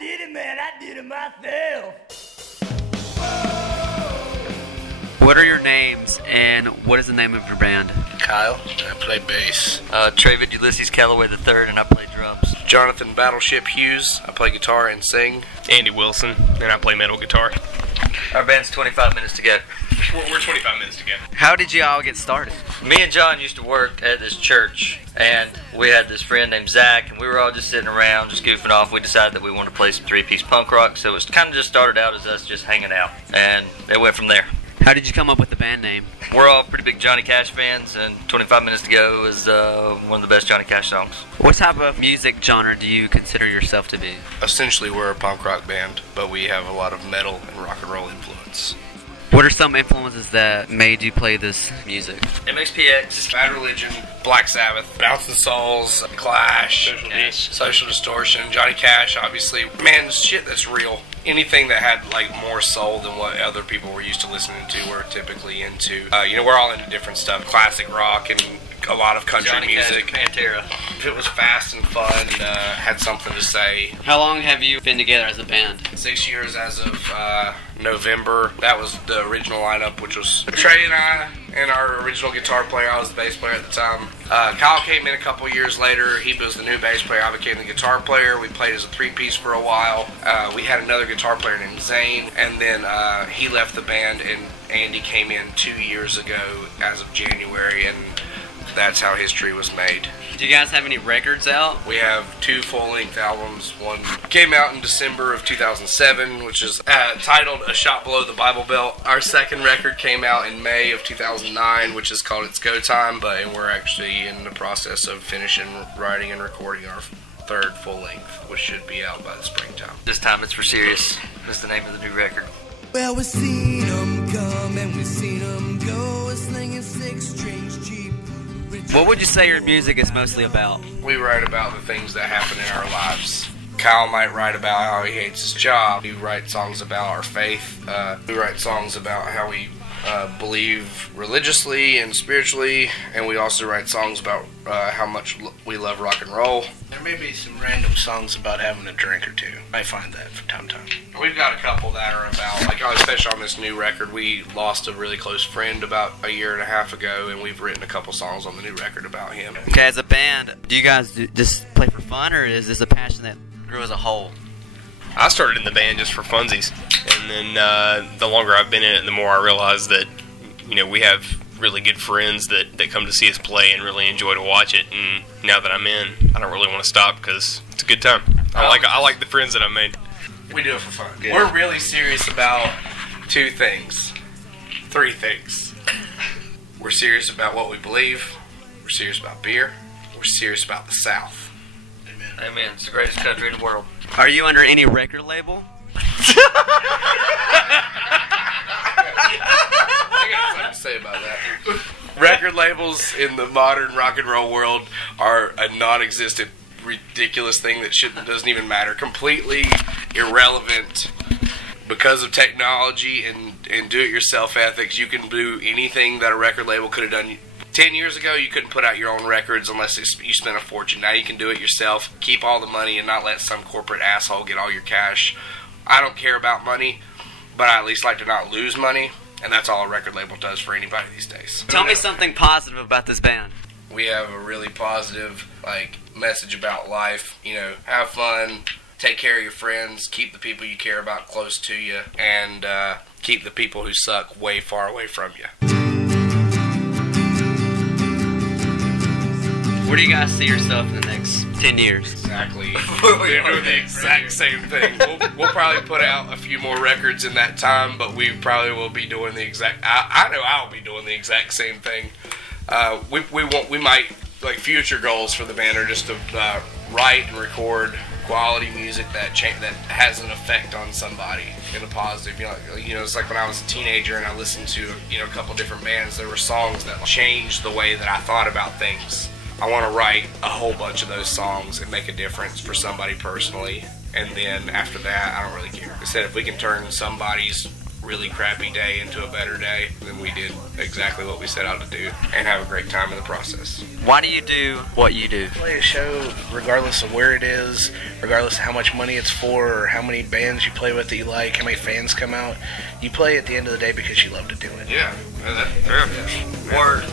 did it, man. I did it myself. What are your names, and what is the name of your band? Kyle, I play bass. Travid Ulysses Calloway III, and I play drums. Jonathan Battleship Hughes, I play guitar and sing. Andy Wilson, and I play metal guitar. Our band's 25 minutes to go. We're 25 minutes to go. How did you all get started? Me and John used to work at this church, and we had this friend named Zach, and we were all just sitting around, just goofing off. We decided that we wanted to play some three-piece punk rock, so it was kind of just started out as us just hanging out, and it went from there. How did you come up with the band name? We're all pretty big Johnny Cash fans, and 25 Minutes to Go is one of the best Johnny Cash songs. What type of music genre do you consider yourself to be? Essentially, we're a punk rock band, but we have a lot of metal and rock and roll influence. What are some influences that made you play this music? MXPX, Bad Religion, Black Sabbath, Bouncing Souls, Clash, Social Distortion, Johnny Cash, obviously. Man, shit that's real. Anything that had like more soul than what other people were used to listening to, we're typically into. We're all into different stuff. Classic rock and a lot of country Johnny music. Cash, Pantera. If it was fast and fun, had something to say. How long have you been together as a band? 6 years as of November. That was the original lineup, which was Trey and I and our original guitar player. I was the bass player at the time. Kyle came in a couple years later. He was the new bass player. I became the guitar player. We played as a three-piece for a while. We had another guitar player named Zane, and then he left the band, and Andy came in 2 years ago as of January, and that's how history was made. Do you guys have any records out? We have 2 full-length albums. One came out in December of 2007, which is titled A Shot Below the Bible Belt. Our second record came out in May of 2009, which is called It's Go Time, and we're actually in the process of finishing writing and recording our third full-length, which should be out by the springtime. This time it's for serious. That's the name of the new record. Well, we've seen them come and we've seen them go, slinging 6 strings cheap. What would you say your music is mostly about? We write about the things that happen in our lives. Kyle might write about how he hates his job. We write songs about our faith. We write songs about how we believe religiously and spiritually, and we also write songs about how much we love rock and roll. There may be some random songs about having a drink or two. I find that from time to time. We've got a couple that are about, especially on this new record, we lost a really close friend about a year and a half ago, and we've written a couple songs on the new record about him. Okay, as a band, do you guys just play for fun, or is this a passion that grew as a whole? I started in the band just for funsies, and then the longer I've been in it, the more I realize that we have really good friends that come to see us play and really enjoy to watch it. And now that I'm in, I don't really want to stop because it's a good time. I like the friends that I've made. We do it for fun. Good. We're really serious about 2 things, 3 things. We're serious about what we believe. We're serious about beer. We're serious about the South. Amen. It's the greatest country in the world. Are you under any record label? I got something to say about that. Record labels in the modern rock and roll world are a non-existent, ridiculous thing that doesn't even matter. Completely irrelevant. Because of technology and do-it-yourself ethics, you can do anything that a record label could have done. 10 years ago, you couldn't put out your own records unless you spent a fortune. Now you can do it yourself, keep all the money, and not let some corporate asshole get all your cash. I don't care about money, but I at least like to not lose money, and that's all a record label does for anybody these days. Tell me something positive about this band. We have a really positive message about life. Have fun, take care of your friends, keep the people you care about close to you, and keep the people who suck way far away from you. Where do you guys see yourself in the next 10 years? Exactly. We're doing the exact same thing. We'll probably put out a few more records in that time, but we probably will be doing the exact... I know I'll be doing the exact same thing. We might... future goals for the band are just to write and record quality music that has an effect on somebody in a positive. It's like when I was a teenager and I listened to a couple different bands. There were songs that changed the way that I thought about things. I want to write a whole bunch of those songs and make a difference for somebody personally, and then after that, I don't really care. I said if we can turn somebody's really crappy day into a better day, then we did exactly what we set out to do and have a great time in the process. Why do you do what you do? Play a show regardless of where it is, regardless of how much money it's for, or how many bands you play with that you like, how many fans come out. You play at the end of the day because you love to do it. Yeah. Word.